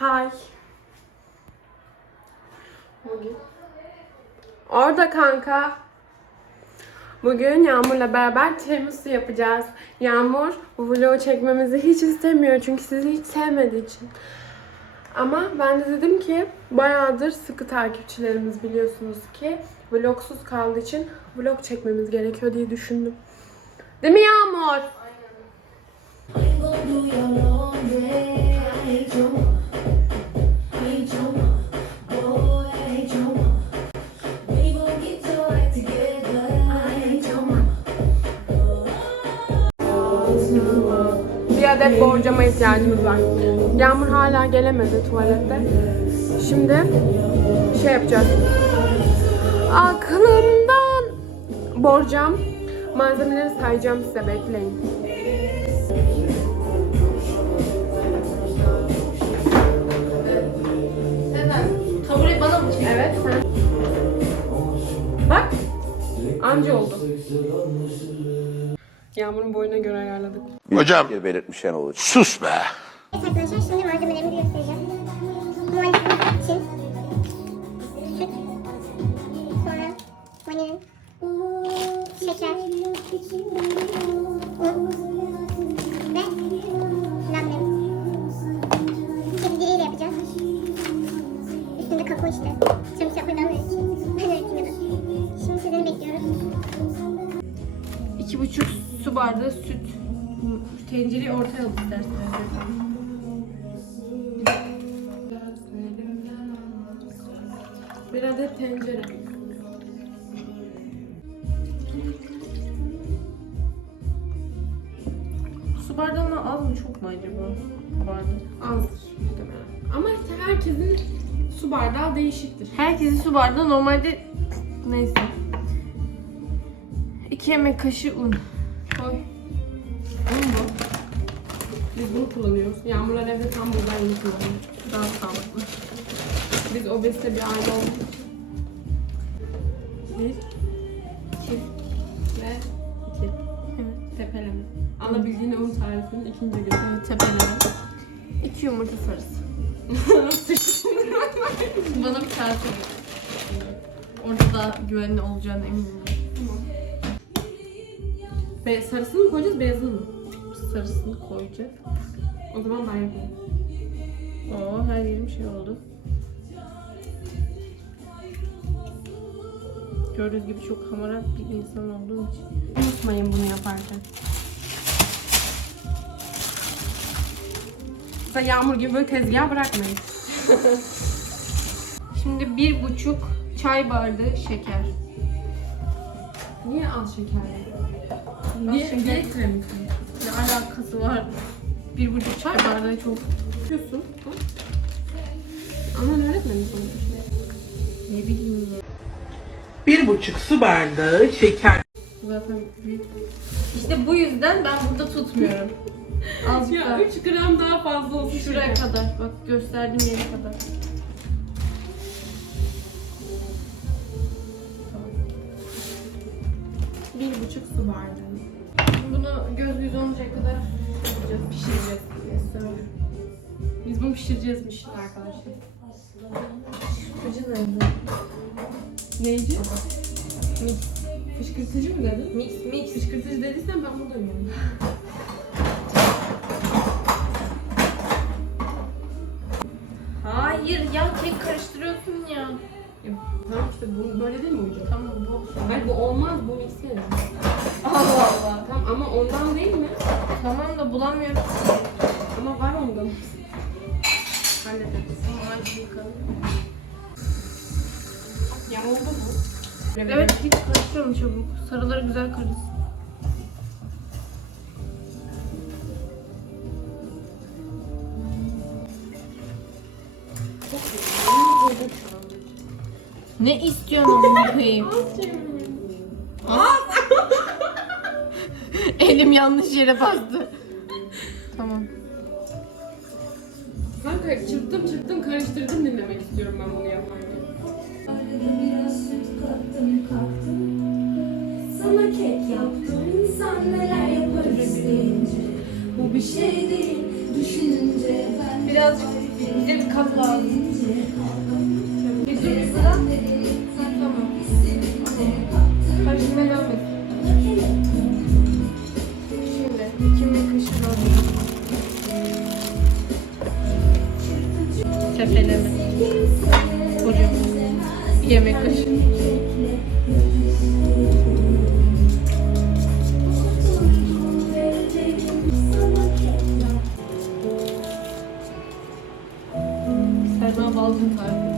Hay. Bugün. Orada kanka. Bugün Yağmur'la beraber tiramisu yapacağız. Yağmur bu vlogu çekmemizi hiç istemiyor çünkü sizi hiç sevmediği için. Ama ben de dedim ki bayağıdır sıkı takipçilerimiz biliyorsunuz ki vlogsuz kaldığı için vlog çekmemiz gerekiyor diye düşündüm. Değil mi Yağmur? Bir adet borcama ihtiyacımız var. Yağmur hala gelemedi tuvalette. Şimdi şey yapacağız. Aklımdan borcam. Malzemeleri sayacağım size bekleyin. Tabure bana mı? Evet sen. Bak. Anca oldu. Yağmur'un boyuna göre ayarladık. Hocam belirtmiş yani olur. sus be. Arkadaşlar şimdi malzemelerimi göstereceğim. Tencereyi ortaya al istersen. Bir adet tencere. Su bardağından az mı çok mu acaba? Bardak. Azdır muhtemelen. Ama herkesin su bardağı değişiktir. Herkesin su bardağı normalde neyse. 2 yemek kaşığı un. Koy. Un bu. Biz bunu kullanıyoruz. Yağmurlar evde tam buğday unu kullanıyor. Daha sağlıklı. Biz obezite bir aile için. Bir, iki ve iki. Evet. Tepeleme. Alabildiğin un tarifinin ikinci günü. Evet, tepeleme. 2 yumurta sarısı. Bana bir kase ver. Orada daha güvenli olacağını eminim. Be sarısını mı koyacağız, beyazını mı? Sarısını koyacak. O zaman ben yapayım. Oo her yerim şey oldu. Gördüğünüz gibi çok hamarat bir insan olduğum için. Unutmayın bunu yaparken. Mesela yağmur gibi böyle tezgah bırakmayın. Şimdi bir buçuk çay bardağı şeker. Niye az şeker? Niye- şeker niye- kremi? Alakası var? Bir buçuk çay bardağı çok. Yapıyorsun. Anan öğretmedi sana. Ne bileyim ya. Bir buçuk su bardağı şeker. Zaten büyük. İşte bu yüzden ben burada tutmuyorum. Azıcık daha. Ya 3 gram daha fazla olsun. Şuraya kadar. Bak gösterdiğim yere kadar. Bir buçuk su bardağı. Bunu göz yüz olunca kadar yapacağız, pişireceğiz. Biz bunu pişireceğizmiş arkadaşlar. Fıcı nerede? Neyci? Mix. Fışkırtıcı mı dedin? Mix mix. Fışkırtıcı dediysen ben buradayım yani. Hayır ya kek karıştırıyorsun ya. Tamam işte bu böyle değil mi uyucu? Tamam bu. Hayır bu olmaz bu mix yerim. Allah Allah. Tamam ama ondan değil mi? Tamam da bulamıyorum. Ama var ondan. Hallederiz. Tamam hadi yıkalım. Ya oldu mu? Evet git karıştır onu çabuk. Sarıları güzel karıştır. Ne istiyorsun onu koyayım? Elim yanlış yere bastı. Tamam. Kanka çırptım çırptım karıştırdım dinlemek istiyorum ben bunu yaparken. Sana kek yaptım insan neler yapar isteyince Bu bir şey değil düşününce ben Birazcık bir kap lazım. Balcın tarifi.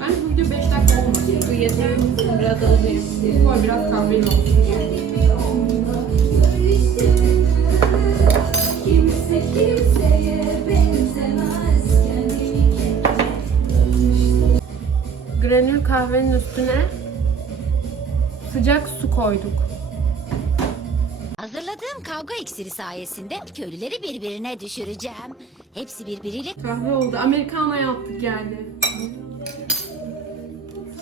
Ben bu video 5 dakika olmadı. Bu yeter. Biraz alayım. Koy biraz kahveli olsun. Kimse kimseye benzemez kendini Granül kahvenin üstüne sıcak su koyduk. İksiri sayesinde köylüleri birbirine düşüreceğim. Hepsi birbiriyle Kahve oldu. Americano yaptık yani.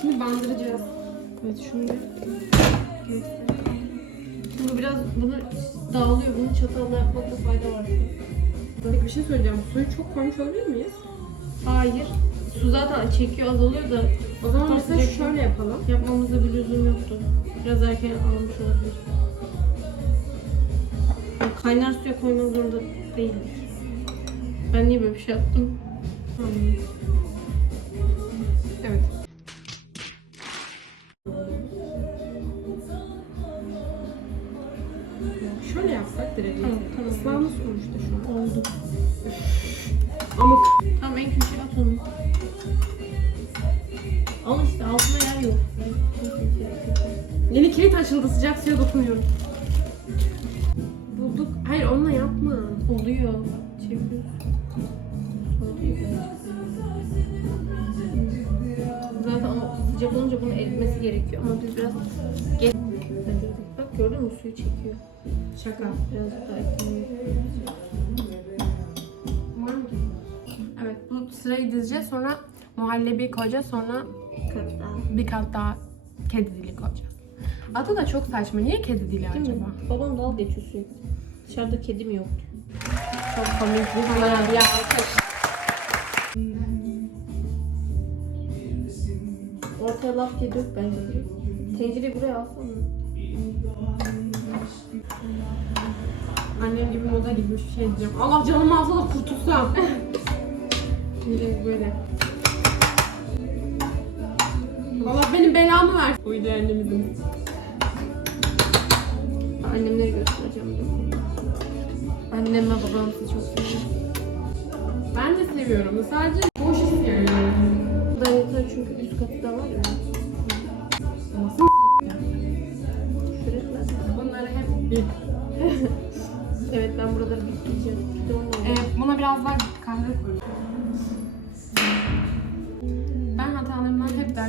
Şimdi bandıracağız. Evet şimdi. Şimdi biraz bunu dağılıyor. Bunu çatalla yapmakta fayda var. Peki bir şey söyleyeceğim. Suyu çok koymuş olabilir miyiz? Hayır. Su zaten çekiyor azalıyor da O zaman mesela şöyle yapalım. yapmamızda bir lüzum yoktu. Biraz erken almış olabilir. Kaynar suya koymak zorunda değildik. Ben niye böyle bir şey yaptım? Evet. Şöyle yapsak direkt. Tamam, tamam. Islanmış sonuçta şu an. Oldu. Ama Tamam en köşeye at onu. Al işte altına yer yok. yeni kilit açıldı. Sıcak suya dokunuyorum. Sıcak olunca bunun eritmesi gerekiyor ama biz biraz geç Bak gördün mü suyu çekiyor. Şaka. Biraz daha ekleyelim. Evet bu sırayı dizeceğiz. Sonra muhallebi koyacağız. Sonra bir kat daha kedi dili koyacağız. Adı da çok saçma. Niye kedi dili acaba? Babam dal geçiyor sürekli. Dışarıda kedim yok diyor. Çok komik bir olay. Ortaya laf yok bence. Tencereyi buraya alsana. Annem gibi moda gibi bir şey diyeceğim. Allah canımı alsa da kurtulsam. Direkt böyle. Allah benim belamı ver. Uydu annemizin. Annemleri göstereceğim. dur. Annem ve babam sizi çok seviyorum. Ben de seviyorum. Sadece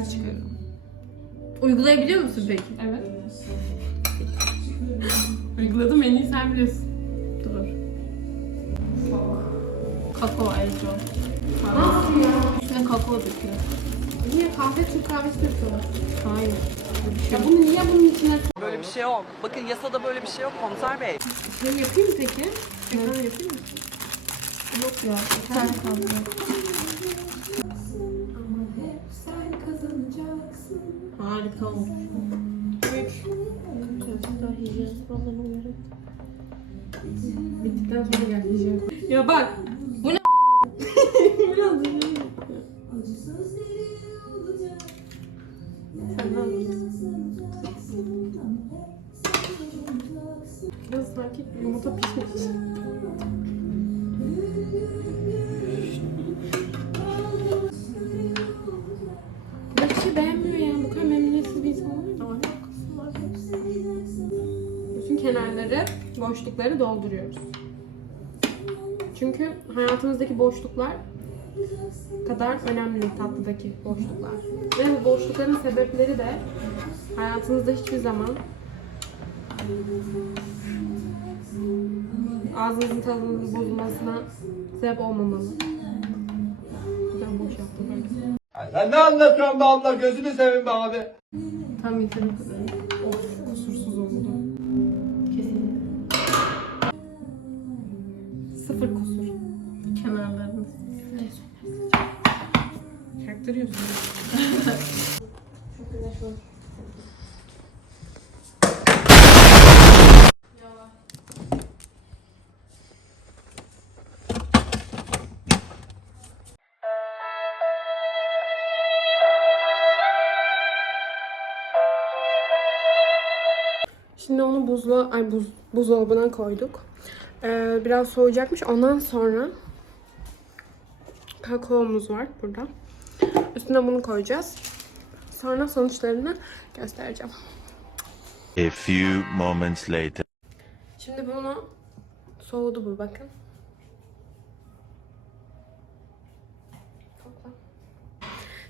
ders çıkarıyorum. Uygulayabiliyor musun peki? Evet. Uyguladım en iyi sen biliyorsun. Dur. Kakao ayrıca. Nasıl ya? Üstüne kakao döküyor. Niye kahve Türk kahvesi döküyorlar? Hayır. Ya bunu niye bunun içine Böyle bir şey yok. Bakın yasada böyle bir şey yok komiser bey. şey yapayım mı peki? Ekran yapayım mı? Yok ya. Tane kaldı. Harika olmuş. Bittikten sonra gel diyeceğim. Ya bak. Bu ne? Biraz sanki yumurta pişmiş. Boşlukları dolduruyoruz. Çünkü hayatımızdaki boşluklar kadar önemli tatlıdaki boşluklar. Ve bu boşlukların sebepleri de hayatınızda hiçbir zaman ağzınızın tadınızın bozulmasına sebep olmamalı. Güzel boş yaptım. Sen ne anlatıyorsun be abla gözünü seveyim be abi. Tam yeter o kadar. Çaktırıyorsun. Şimdi onu buzlu, ay buz, buzdolabına koyduk. Ee, biraz soğuyacakmış. Ondan sonra kakaomuz var burada. Üstüne bunu koyacağız. Sonra sonuçlarını göstereceğim. A few moments later. Şimdi bunu soğudu bu bakın.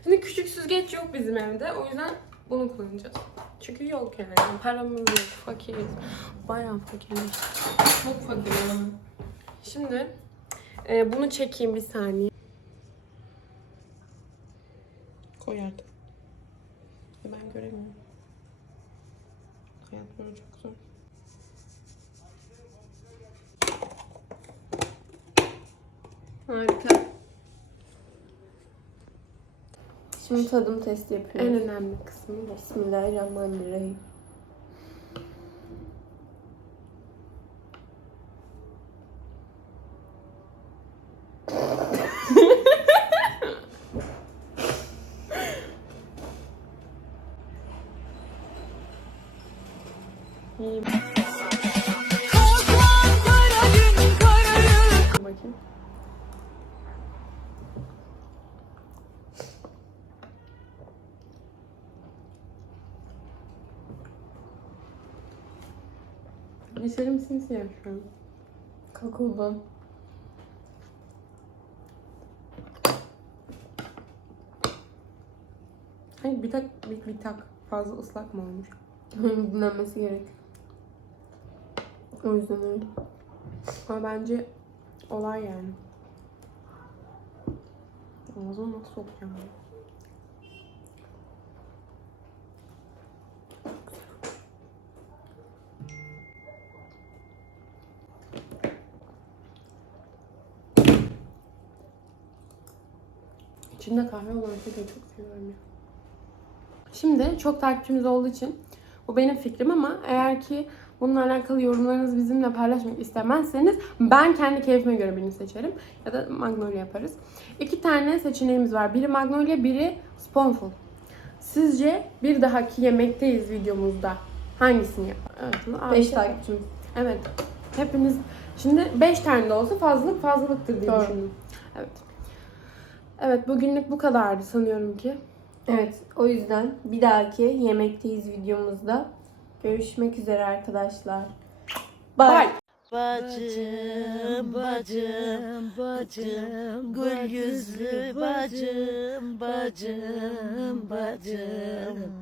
Şimdi küçük süzgeç yok bizim evde. O yüzden bunu kullanacağız. Çünkü yok yani. Paramız yok. Fakiriz. Bayağı fakiriz. Çok fakirim. Şimdi e, bunu çekeyim bir saniye. Koy artık. Ya Ben göremiyorum. Hayat böyle çok zor. Harika. Şimdi tadım testi En yapıyoruz. önemli kısmı. Bismillahirrahmanirrahim. Dişlerim simsiyah şu an. Kakaodan. Hayır bir tak bir, bir tak fazla ıslak mı olmuş? Dinlenmesi gerek. O yüzden öyle. Ama bence olay yani. Ağzıma nasıl sokacağım? İçinde kahve olan şeyi çok seviyorum ya. Şimdi çok takipçimiz olduğu için bu benim fikrim ama eğer ki bununla alakalı yorumlarınızı bizimle paylaşmak istemezseniz ben kendi keyfime göre birini seçerim. Ya da Magnolia yaparız. İki tane seçeneğimiz var. Biri Magnolia, biri Spoonful. Sizce bir dahaki yemekteyiz videomuzda hangisini yap? Evet, bunu 5 abi- takipçimiz. Evet. Hepiniz şimdi 5 tane de olsa fazlalık fazlalıktır diye Doğru. düşündüm. Evet. Evet bugünlük bu kadardı sanıyorum ki. Evet, o yüzden bir dahaki yemekteyiz videomuzda görüşmek üzere arkadaşlar. Bye. Bye. Bacım, bacım, bacım, gül yüzlü bacım, bacım, bacım.